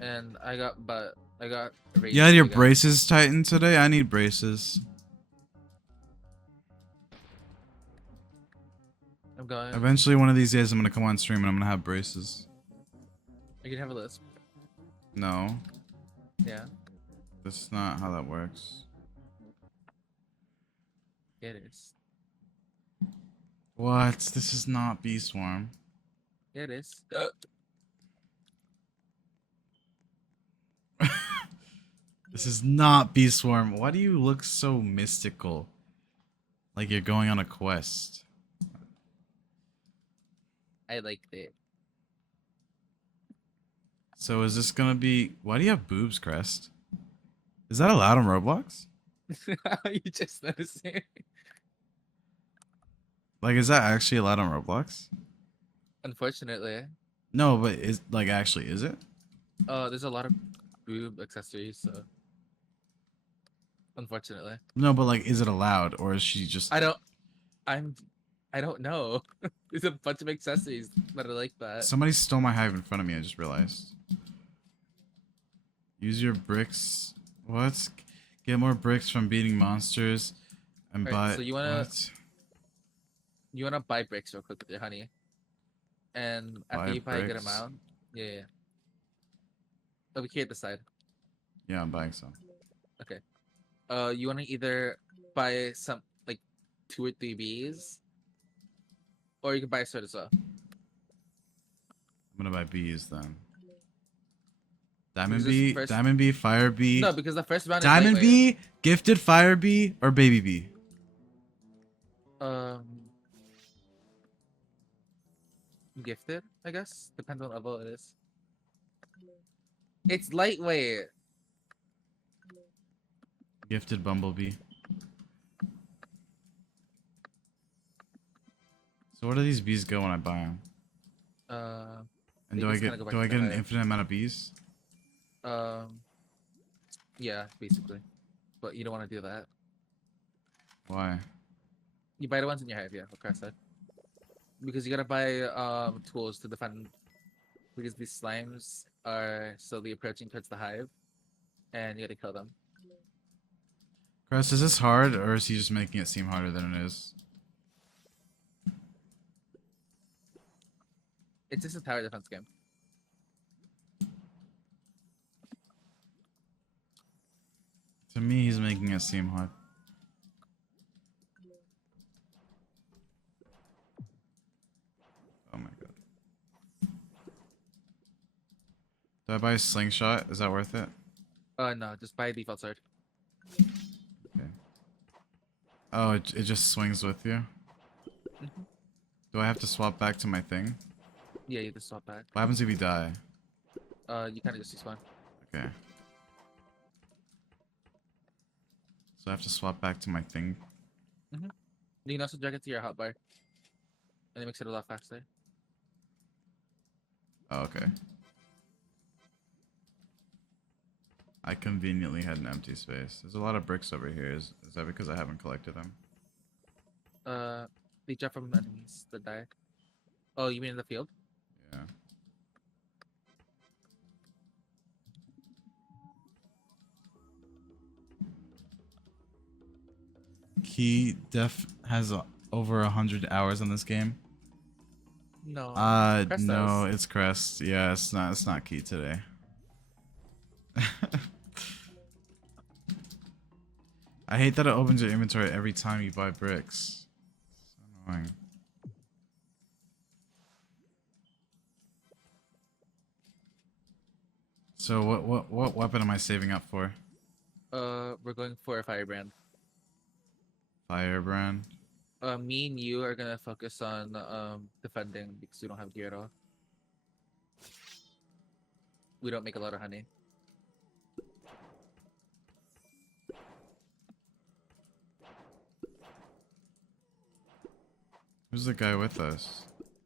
And I got You had radiant your again. braces tightened today? I need braces. I'm going. Eventually, one of these days, I'm gonna come on stream and I'm gonna have braces. You can have a lisp. No, Yeah, that's not how that works. it is. What? This is not Bee Swarm. It is. This is not Bee Swarm. Why do you look so mystical? Like you're going on a quest. I liked it. So is this gonna be... Why do you have boobs, Crest? Is that allowed on Roblox? You just noticed it. Like, is that actually allowed on Roblox? Unfortunately. No, but is like actually is it? There's a lot of boob accessories, so unfortunately. No, but like, is it allowed or is she just... I don't I'm I don't know. There's a bunch of accessories that are like that. Somebody stole my hive in front of me. I just realized. Use your bricks. What? Get more bricks from beating monsters, and Alright, buy... so What? you wanna buy bricks real quick with your honey. And after Buy you buy a good bricks? amount, yeah. Over here at the side. Yeah, I'm buying some. Okay. You wanna either buy some like 2 or 3 bees, or you can buy a sword as well. I'm gonna buy bees then. Because this first Diamond bee, fire bee, no, because the first round is diamond lightweight. bee, gifted fire bee, or baby bee. Um, Gifted, I guess. Depends on what level it is. It's lightweight. Gifted bumblebee. So where do these bees go when I buy them? And They do I just kinda go get back to the an hive. infinite amount of bees? Yeah, basically. But you don't want to do that. Why? You buy the ones in your hive, yeah, across that. Because you gotta buy tools to defend, because these slimes are slowly approaching towards the hive, and you gotta kill them. Chris, is this hard or is he just making it seem harder than it is? It's just a tower defense game. To me, he's making it seem hard. Oh my god. Do I buy a slingshot? Is that worth it? No, just buy a default sword. Okay. Oh, it just swings with you? Mhm. Do I have to swap back to my thing? Yeah, you just swap back. What happens if you die? You kind of just respawn. Okay. So I have to swap back to my thing? You can also drag it to your hotbar, and it makes it a lot faster. Oh, okay. I conveniently had an empty space. There's a lot of bricks over here. Is that because I haven't collected them? They drop from enemies that die. Oh, you mean in the field? Yeah. Key Def has over 100 hours on this game. No. Crest No, does. it's Crest. Yeah, it's not Key today. I hate that it opens your inventory every time you buy bricks. So annoying. So what weapon am I saving up for? We're going for a firebrand. Firebrand. Me and you are gonna focus on defending because we don't have gear at all. We don't make a lot of honey. Who's the guy with us?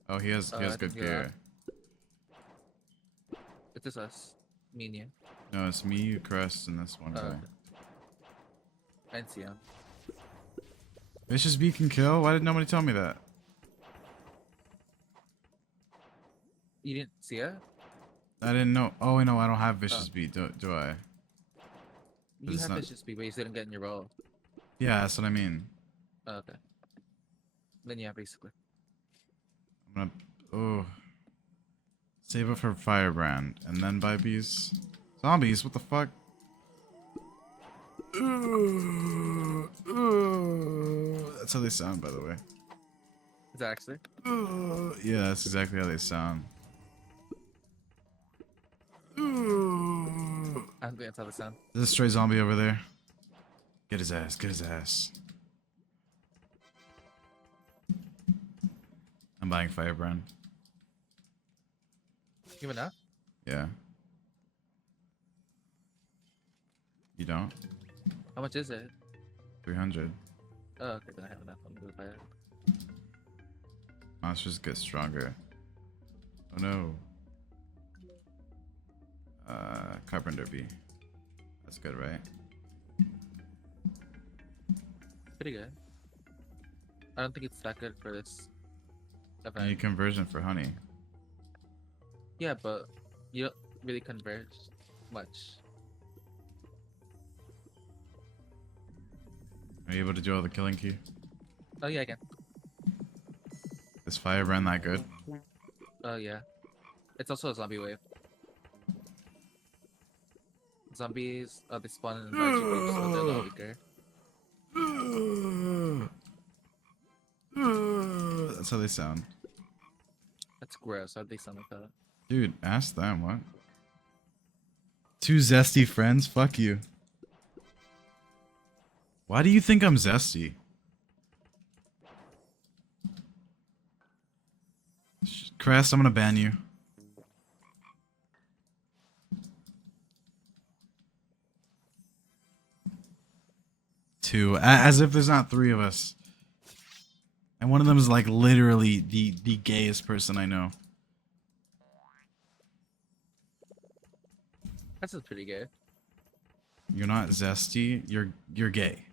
Oh, he has I good think you're gear. It's just us. Me and you. No, it's me, you, Crest, and this one guy. Okay. I didn't see him. Vicious Bee can kill? Why did nobody tell me that? You didn't see it? I didn't know. Oh, wait, no, I don't have vicious bee. Do I? You It's have not- vicious bee, but you didn't get in your roll. Yeah, that's what I mean. Oh, okay. Then yeah, basically. I'm gonna. Oh. Save it for firebrand and then buy bees. Zombies, what the fuck? That's how they sound, by the way. Is that actually? Yeah, that's exactly how they sound. I don't think that's how they sound. There's a stray zombie over there. Get his ass, get his ass. I'm buying firebrand. You have enough? Yeah. You don't? How much is it? 300. Oh, okay, then I have enough. I'm gonna buy it. Monsters get stronger. Oh no. Carpenter bee. That's good, right? Pretty good. I don't think it's that good for this I event. need conversion for honey. Yeah, but you don't really converge much. Are you able to do all the killing key? Oh yeah, I can. Is firebrand that good? Oh yeah. It's also a zombie wave. Zombies, they spawn in larger groups, so they're a lot weaker. That's how they sound. That's gross. How'd they sound like that? Dude, ask them, what? Two zesty friends? Fuck you. Why do you think I'm zesty? Crest, I'm gonna ban you. Two. As if there's not three of us. And one of them is like literally the gayest person I know. That's pretty good. You're not zesty, you're gay.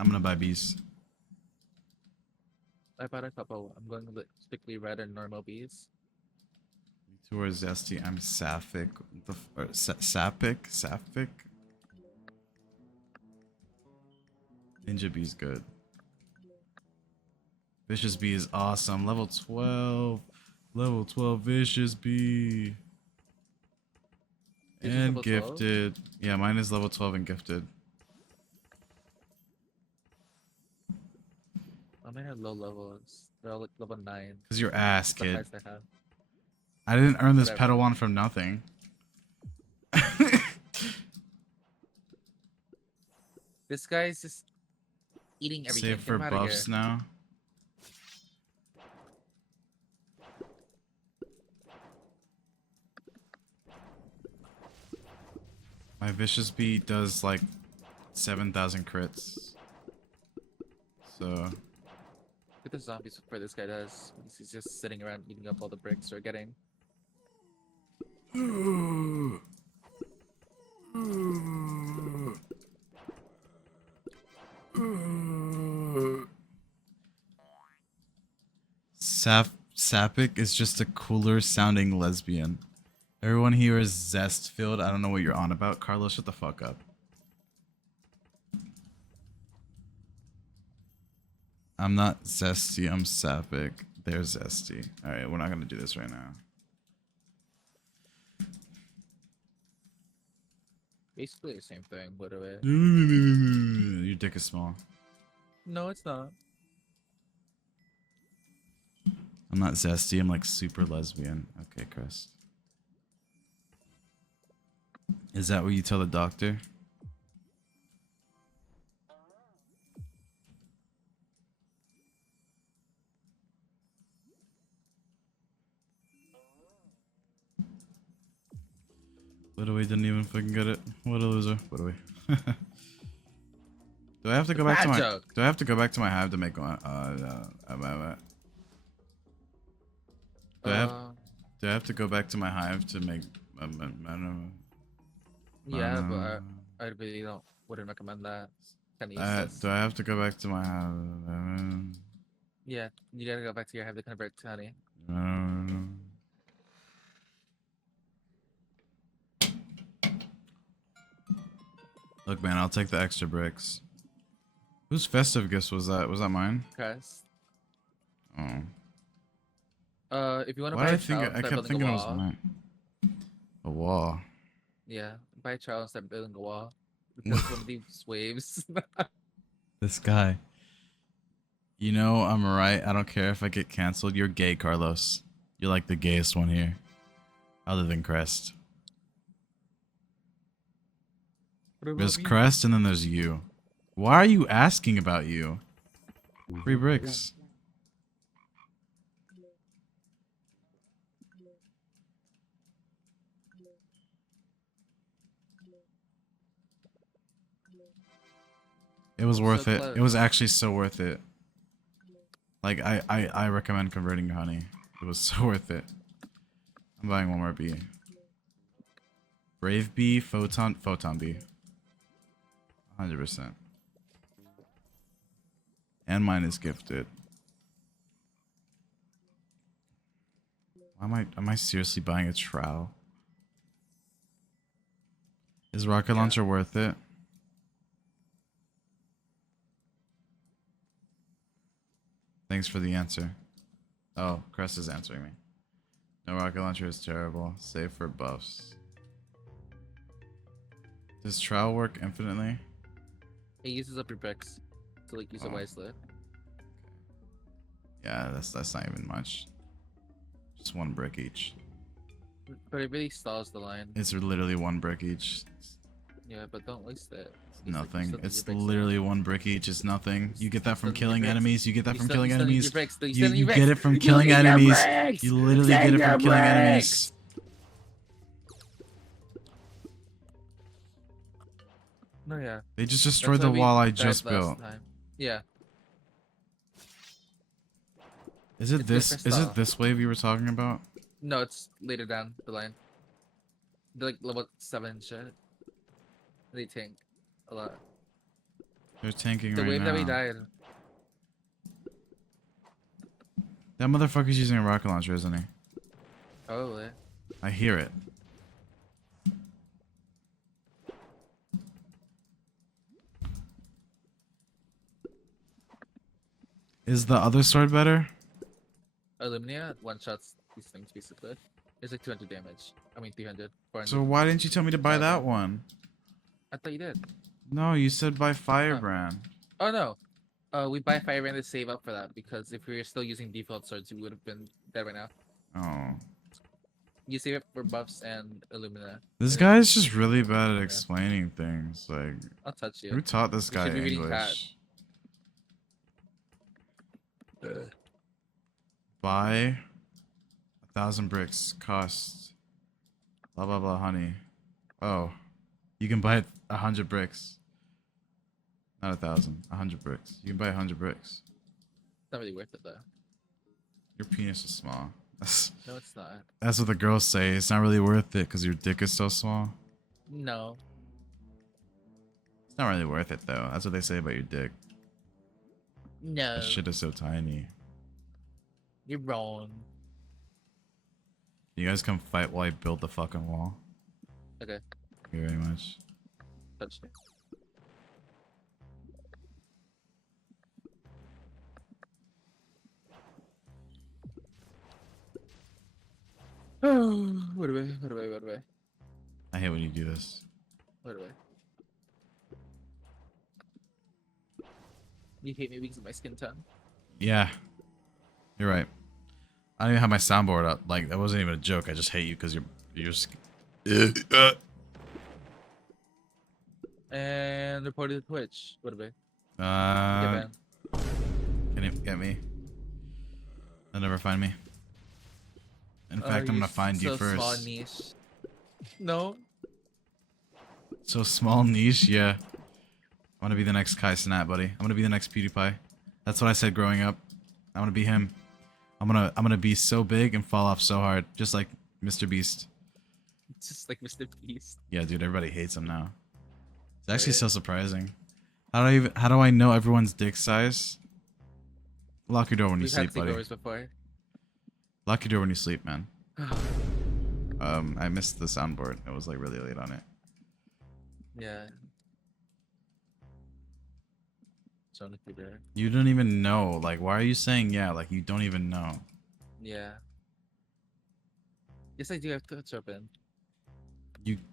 I'm gonna buy bees. I bought a couple. I'm going with strictly red and normal bees. You two are zesty. I'm sapphic. Sapphic? Sapphic? Ninja bee's good. Vicious bee is awesome. Level 12. Level 12 vicious bee. Yours is And level 12? gifted. Yeah, mine is level 12 and gifted. I might have low levels. They're all like level 9. Cause your ass, That's the kid. highest I have. I didn't earn this Whatever. Padawan from nothing. This guy's just eating everything. Save Get for him outta buffs here. now. My vicious bee does like 7,000 crits. So Look at the zombies for this guy does. He's just sitting around eating up all the bricks we're getting. Sapphic is just a cooler sounding lesbian. Everyone here is zest filled. I don't know what you're on about. Carlos, shut the fuck up. I'm not zesty, I'm sapphic. They're zesty. Alright, we're not gonna do this right now. Basically the same thing, literally. Your dick is small. No, it's not. I'm not zesty, I'm like super lesbian. Okay, Chris. Is that what you tell the doctor? Literally didn't even fucking get it. What a loser. What are we? Do I have to go back to my? joke. Do I have to go back to my hive to make one? Do I have to go back to my hive to make? Yeah, but I really wouldn't recommend that. Kind of useless. Do I have to go back to my hive? Yeah, you gotta go back to your hive to convert to honey. Look, man, I'll take the extra bricks. Whose festive gifts was that? Was that mine? Crest. Oh. If you want to Why buy did a I think trowel, I start kept building a thinking it was wall. mine? A wall. Yeah, buy a trowel and start building a wall. Because one of these waves. This guy. You know, I'm right. I don't care if I get canceled. You're gay, Carlos. You're like the gayest one here. Other than Crest. There's Crest and then there's you. Why are you asking about you? Free bricks. It was worth it. It was actually so worth it. Like, I recommend converting to honey. It was so worth it. I'm buying one more bee. Brave bee, photon bee. 100%. And mine is gifted. Am I seriously buying a trowel? Is rocket launcher worth it? Thanks for the answer. Oh, Crest is answering me. No, rocket launcher is terrible, save for buffs. Does trowel work infinitely? It uses up your bricks to like use it wisely. Yeah, that's not even much. Just one brick each. But it really stalls the line. It's literally one brick each. Yeah, but don't waste it. Nothing. It's literally one brick each. It's nothing. You get that from killing enemies. You get that from killing enemies. You get it from killing enemies. You literally get it from killing enemies. No, yeah. They just destroyed the wall I just built. Yeah. Is it this? Is it this wave you were talking about? No, it's later down the line. They're like level 7 shit. They tank a lot. They're tanking the right now. wave that we died. That motherfucker's using a rocket launcher, isn't he? Probably. I hear it. Is the other sword better? Illumina one-shots these things basically. It's like 200 damage. I mean 300. 400. So why didn't you tell me to buy that one? I thought you did. No, you said buy Firebrand. Oh no. We buy Firebrand to save up for that because if we were still using default swords, we would have been dead right now. Oh. You save it for buffs and Illumina. This guy is just really bad at explaining things. Like, I'll touch you. Who taught this guy English? Buy 1,000 bricks. Cost. Blah blah blah. Honey. Oh, you can buy 100 bricks. Not 1,000. 100 bricks. You can buy 100 bricks. It's not really worth it though. Your penis is small. No, it's not. That's what the girls say. It's not really worth it because your dick is so small. No. It's not really worth it though. That's what they say about your dick. No. That shit is so tiny. You're wrong. You guys come fight while I build the fucking wall. Okay. Thank you very much. Touch me. What away? I hate when you do this. What away? You hate me because of my skin tone? Yeah. You're right. I don't even have my soundboard up. Like, that wasn't even a joke. I just hate you because you're And reported to Twitch. What away? Can you get me? They'll never find me. In fact, I'm gonna find you first. Small niche. No. So small niche, yeah. I want to be the next Kai Snap, buddy. I'm gonna be the next PewDiePie. That's what I said growing up. I want to be him. I'm gonna be so big and fall off so hard, just like Mr. Beast. It's just like Mr. Beast. Yeah, dude, everybody hates him now. It's actually Right? so surprising. How do I know everyone's dick size? Lock your door when you We've had sleep, buddy. sleepovers before. Lock your door when you sleep, man. I missed the soundboard. It was like really late on it. Yeah. Showing it there. You don't even know. Like, why are you saying yeah? Like, you don't even know. Yeah. Yes, I do have Twitch open.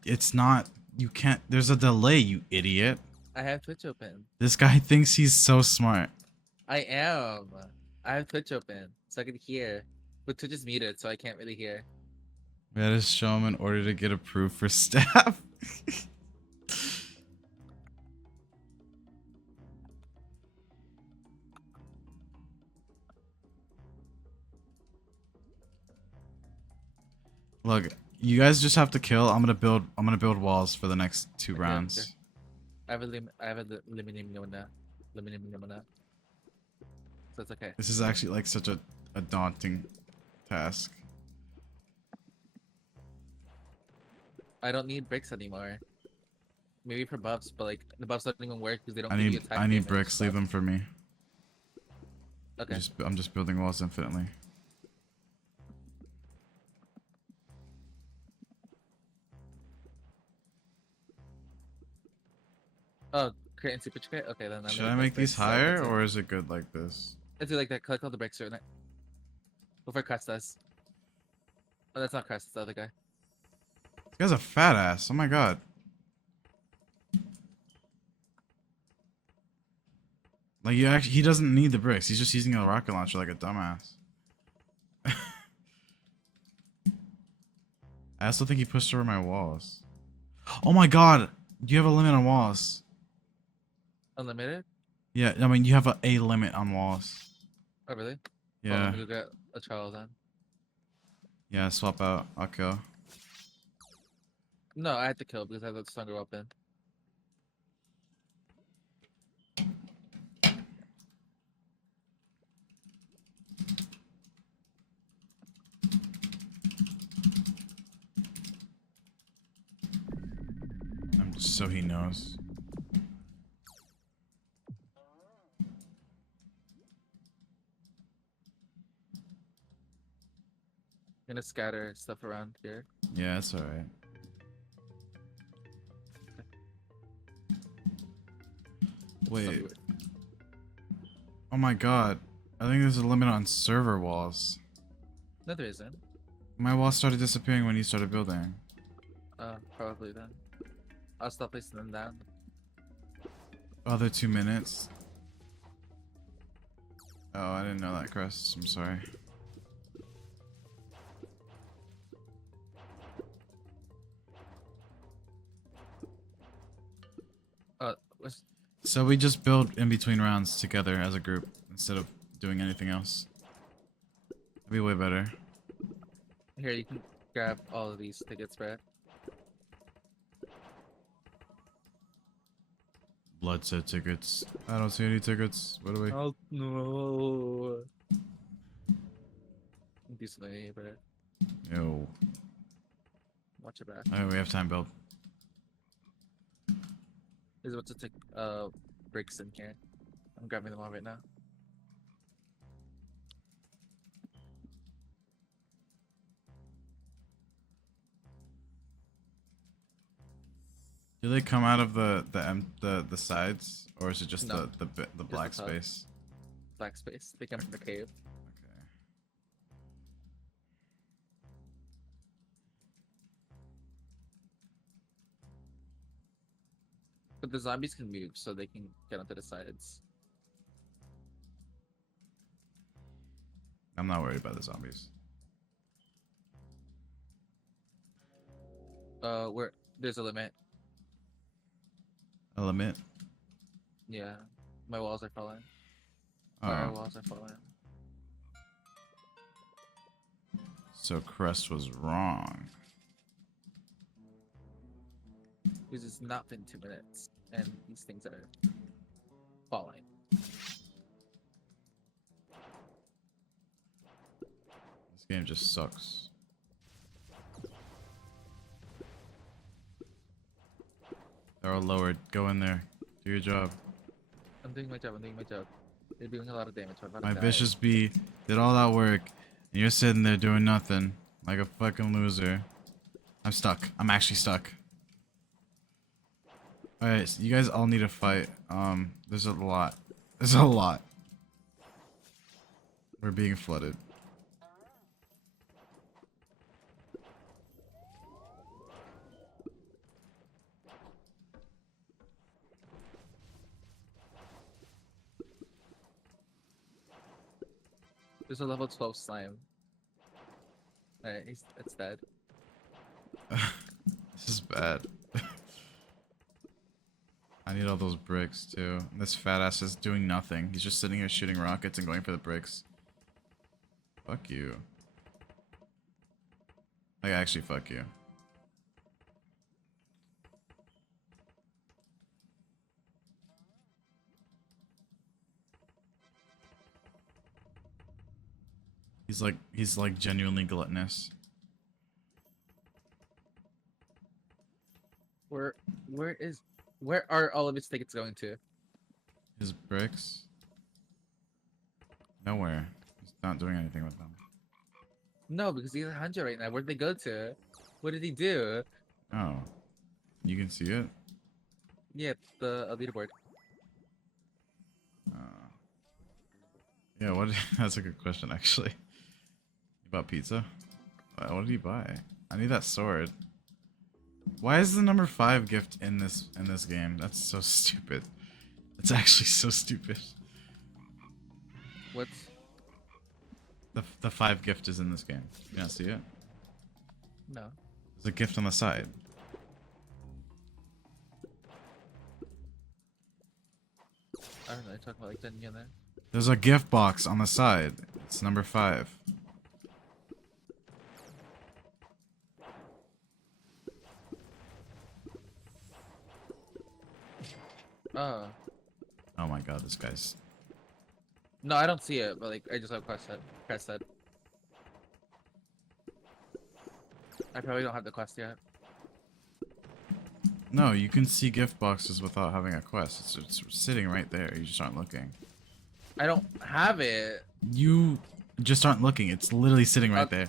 It's not, you can't, there's a delay, you idiot. I have Twitch open. This guy thinks he's so smart. I am. I have Twitch open, so I can hear. But Twitch is muted, so I can't really hear. We had to show him in order to get approved for staff. Look, you guys just have to kill. I'm gonna build walls for the next 2 Okay, rounds. okay. I have a limiting now. So it's okay. This is actually like such a daunting task. I don't need bricks anymore. Maybe for buffs, but like the buffs don't even work because they don't give you attack I need damage bricks. and Leave them for me. stuff. Okay. I'm just building walls infinitely. Oh, create and super crate? Okay, then I'm Should gonna I make bricks, these so higher that's it. or is it good like this? Let's do like that. Collect all the bricks, right? Before Crest does. Oh, that's not Crest, it's the other guy. This guy's a fat ass. Oh my god. Like he doesn't need the bricks. He's just using a rocket launcher like a dumbass. I also think he pushed over my walls. Oh my god. You have a limit on walls. Unlimited? Yeah, I mean you have a limit on walls. Oh, really? Yeah. Well, let me go get a trial then. Yeah, swap out. I'll kill. No, I had to kill because I have the stronger weapon. Just so he knows. I'm gonna scatter stuff around here. Yeah, that's alright. Wait. Oh my god. I think there's a limit on server walls. No, there isn't. My walls started disappearing when you started building. Probably then. I'll stop placing them down. Other 2 minutes. Oh, I didn't know that, Crest. I'm sorry. What's... So we just build in between rounds together as a group instead of doing anything else. That'd be way better. Here, you can grab all of these tickets, Brad. Blood said tickets. I don't see any tickets. What do we? Oh no! Do something, Brad. Yo. Watch your back. Alright, we have time, build. There's about to take bricks in here. I'm grabbing them all right now. Do they come out of the sides, or is it just No, the black the top. space? Black space. They come from the cave. Okay. But the zombies can move, so they can get onto the sides. I'm not worried about the zombies. Where there's a limit. A limit? Yeah, my walls are falling. Oh. Our walls are falling. So Crest was wrong. Because it's not been 2 minutes, and these things are falling. This game just sucks. They're all lowered. Go in there. Do your job. I'm doing my job. I'm doing my job. They're doing a lot of damage. I'm about to My die. vicious bee did all that work, and you're sitting there doing nothing, like a fucking loser. I'm stuck. I'm actually stuck. Alright, so you guys all need to fight. There's a lot. There's a lot. We're being flooded. There's a level 12 slime. Alright, it's dead. This is bad. I need all those bricks too. This fat ass is doing nothing. He's just sitting here shooting rockets and going for the bricks. Fuck you. Like, actually, fuck you. He's like genuinely gluttonous. Where are all of his tickets going to? His bricks? Nowhere. He's not doing anything with them. No, because he's 100 right now. Where'd they go to? What did he do? Oh. You can see it? Yeah, the leaderboard. Yeah, what? That's a good question, actually. You bought pizza? What did he buy? I need that sword. Why is the number 5 gift in this game? That's so stupid. It's actually so stupid. What's The 5 gift is in this game. You not see it? no? There's a gift on the side. I don't know. You're talking about like Dungeon there. There's a gift box on the side. It's number 5. Oh. Oh my god, this guy's... No, I don't see it, but like I just have quest set. I probably don't have the quest yet. No, you can see gift boxes without having a quest. It's sitting right there. You just aren't looking. I don't have it. You just aren't looking. It's literally sitting right there.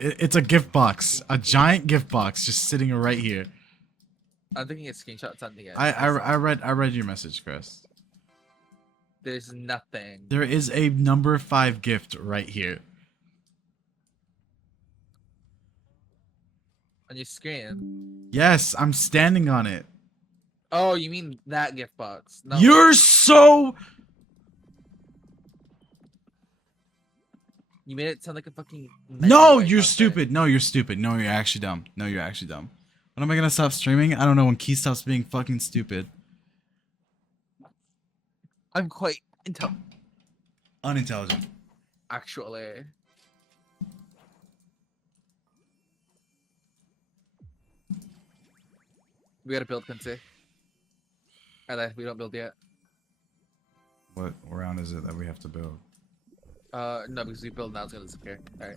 It's a gift box. A giant gift box just sitting right here. I'm taking a screenshot of something. I read your message, Chris. There's nothing. There is a number 5 gift right here. On your screen. Yes, I'm standing on it. Oh, you mean that gift box? No. You're so... You made it sound like a fucking... No, you're stupid. No, you're stupid. No, you're actually dumb. No, you're actually dumb. When am I gonna stop streaming? I don't know when Key stops being fucking stupid. I'm quite Unintelligent. actually. We gotta build, Quincy. We don't build yet. What round is it that we have to build? No, because we build now, it's gonna disappear. Alright.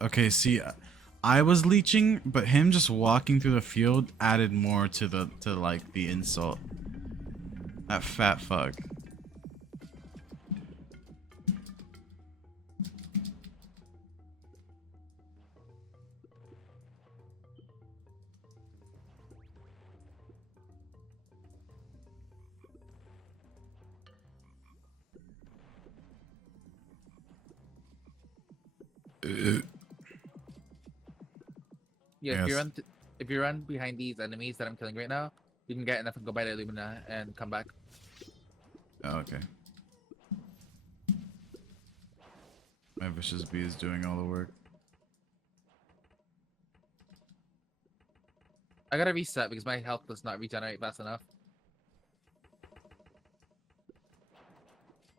Okay, see, I was leeching, but him just walking through the field added more to the insult. That fat fuck. Yeah, Yes. if you run behind these enemies that I'm killing right now, you can get enough and go by the Illumina and come back. Oh, okay. My vicious bee is doing all the work. I gotta reset because my health does not regenerate fast enough.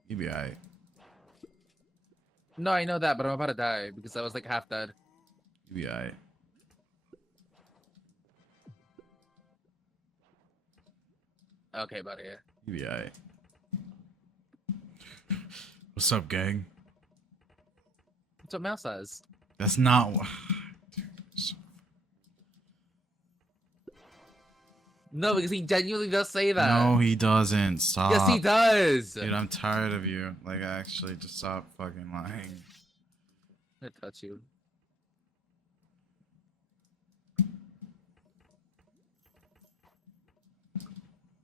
You'll be alright. No, I know that, but I'm about to die because I was like half dead. You'll be alright. Okay, buddy. You be alright. What's up, gang? That's what Mel says. That's not what. Dude, so... No, because he genuinely does say that. No, he doesn't. Stop. Yes, he does. Dude, I'm tired of you. Like, actually, just stop fucking lying. I'm gonna touch you.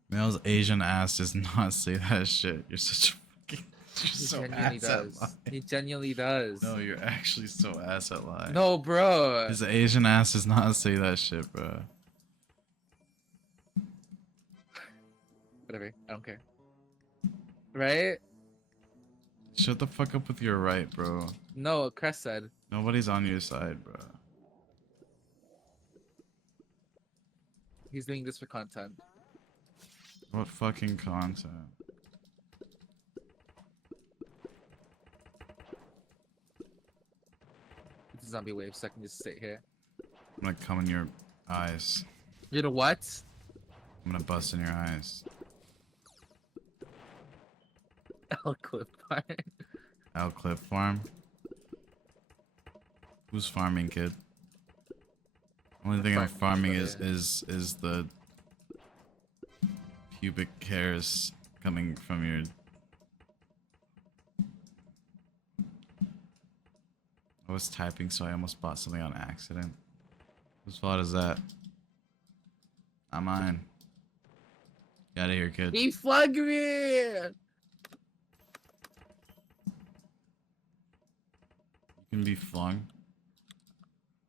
Mel's Asian ass does not say that shit. You're such a fucking. You're He so genuinely ass at does. lying. He genuinely does. No, you're actually so ass at lying. No, bro. His Asian ass does not say that shit, bro. Whatever. I don't care. Right? Shut the fuck up with your right, bro. No, Crest said. Nobody's on your side, bro. He's doing this for content. What fucking content? It's a zombie wave, so I can just sit here. I'm gonna come in your eyes. You know what? I'm gonna bust in your eyes. I'll clip part. Al Clip Farm. Who's farming, kid? Only thing I'm farming is the pubic hairs coming from your. I was typing, so I almost bought something on accident. Whose fault is that? Not mine. Get out of here, kid. He flagged me! You can be flung.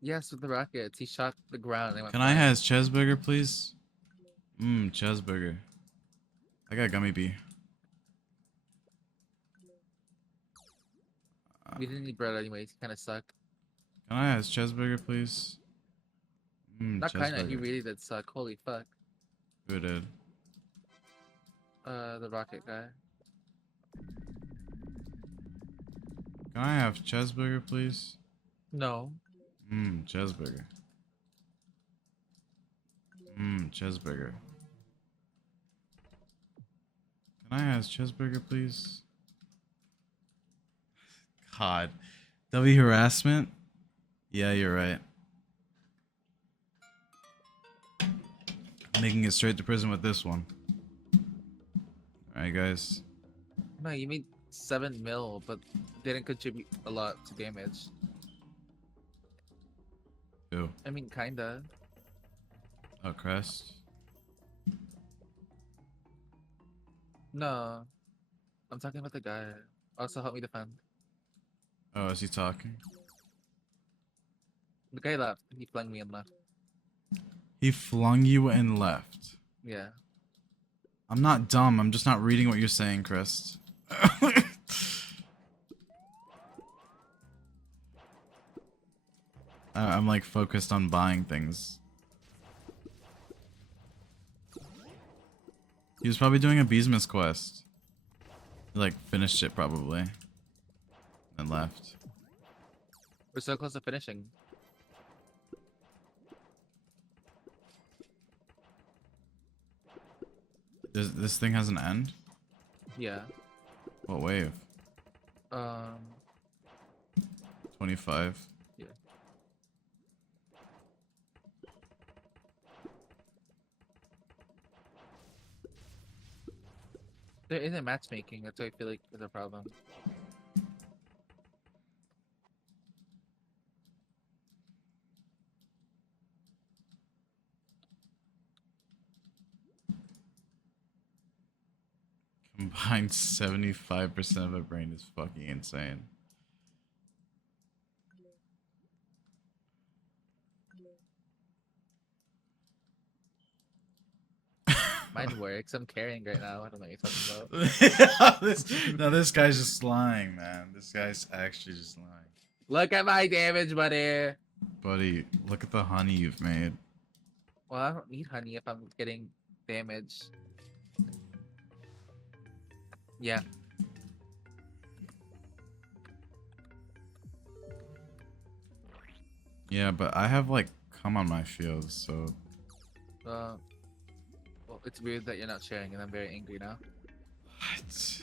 Yes, with the rockets. He shot the ground. And they went Can I flying. have cheeseburger, please? Cheeseburger. I got gummy bee. We didn't need bread anyways. He kind of sucked. Can I have cheeseburger, please? Not kind of. He Cheeseburger. really did suck. Holy fuck. Who did? The rocket guy. Can I have cheeseburger, please? No. Cheeseburger. Cheeseburger. Can I have cheeseburger, please? God. W harassment? Yeah, you're right. Making it straight to prison with this one. Alright, guys. No, you made 7 mil, but didn't contribute a lot to damage. Who? I mean, kinda. Oh, Crest. No. I'm talking about the guy. Also, help me defend. Oh, is he talking? The guy left. He flung me and left. He flung you and left. Yeah. I'm not dumb. I'm just not reading what you're saying, Crest. I'm like focused on buying things. He was probably doing a Beesmas quest. He like finished it probably. And left. We're so close to finishing. This thing has an end? Yeah. What wave? 25. Yeah. There isn't matchmaking. That's why I feel like there's a problem. Combined 75% of a brain is fucking insane. Mine works. I'm carrying right now. I don't know what you're talking about. this guy's just lying, man. This guy's actually just lying. Look at my damage, buddy. Buddy, look at the honey you've made. Well, I don't need honey if I'm getting damage. Yeah. Yeah, but I have like cum on my fields, so Uh, Well, it's weird that you're not sharing, and I'm very angry now. What?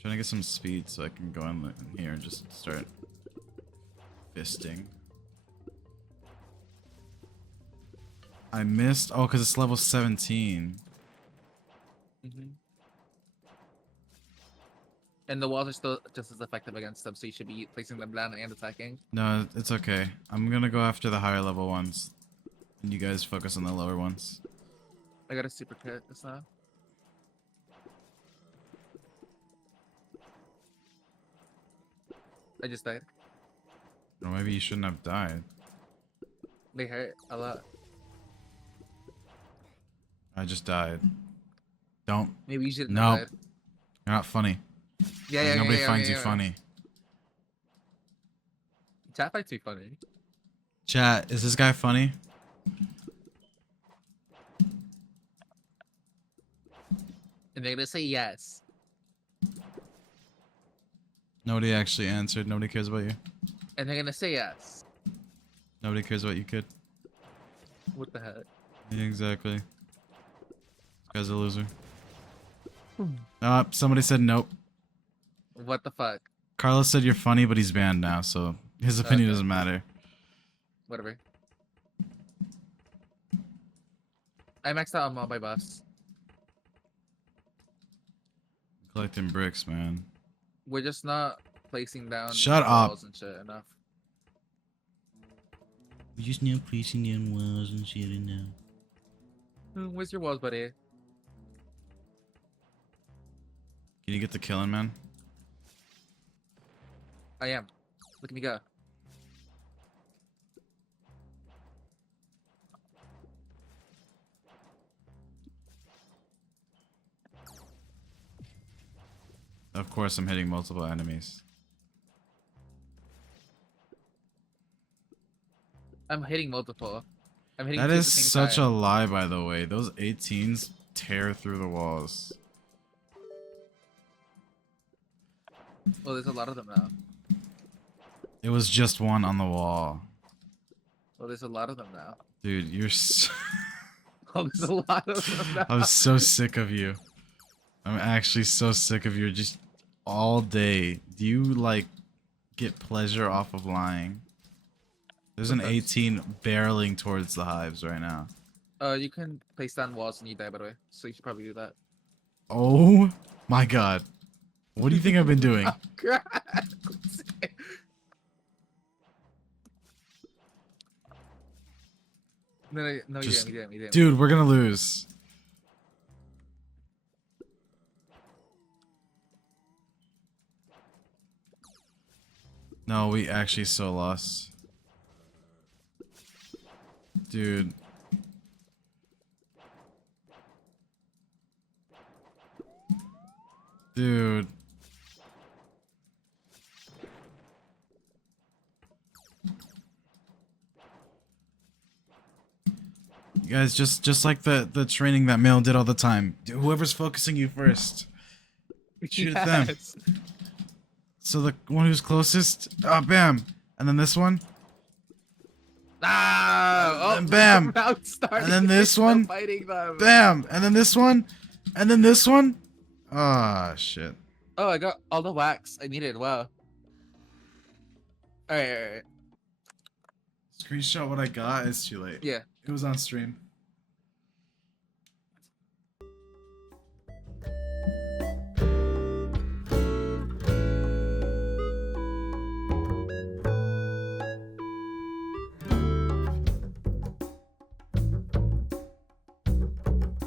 Trying to get some speed so I can go in here and just start fisting. I missed. Oh, because it's level 17. And the walls are still just as effective against them, so you should be placing them down and attacking. No, it's okay. I'm gonna go after the higher level ones. And you guys focus on the lower ones. I got a super crit this time. I just died. Or maybe you shouldn't have died. They hurt a lot. I just died. Don't. Maybe you shouldn't No. have died. You're not funny. Yeah, Nobody finds yeah. you funny. Chat finds me funny. Chat, is this guy funny? And they're gonna say yes. Nobody actually answered. Nobody cares about you. And they're gonna say yes. Nobody cares about you, kid. What the heck? Yeah, exactly. This guy's a loser. Somebody said nope. What the fuck? Carlos said you're funny, but he's banned now, so his opinion doesn't matter. Whatever. I maxed out on all my buffs. Collecting bricks, man. We're just not placing down Shut up. walls and shit enough. We're just not placing down walls and shit enough. Where's your walls, buddy? Can you get the killing, man? I am. Look at me go. Of course, I'm hitting multiple enemies. I'm hitting multiple. I'm hitting That two at is the same such time. a lie, by the way. Those 18s tear through the walls. Well, there's a lot of them now. It was just one on the wall. Well, there's a lot of them now. Dude, you're so... Oh, there's a lot of them now. I'm so sick of you. I'm actually so sick of you just all day. Do you, like, get pleasure off of lying? There's an 18 barreling towards the hives right now. You can place down walls and you die, by the way. So you should probably do that. Oh my god. What do you think I've been doing? Oh, God. No, you didn't. Dude, we're gonna lose. No, we actually so lost. Dude. Dude. You guys, just like the training that Male did all the time. Dude, whoever's focusing you first. Shoot at them. So the one who's closest, bam. And then this one. Ah! And bam. And then this one. Fighting them. Bam. And then this one. And then this one. Ah, shit. Oh, I got all the wax I needed. Wow. Alright. Screenshot what I got. It's too late. Yeah. It was on stream.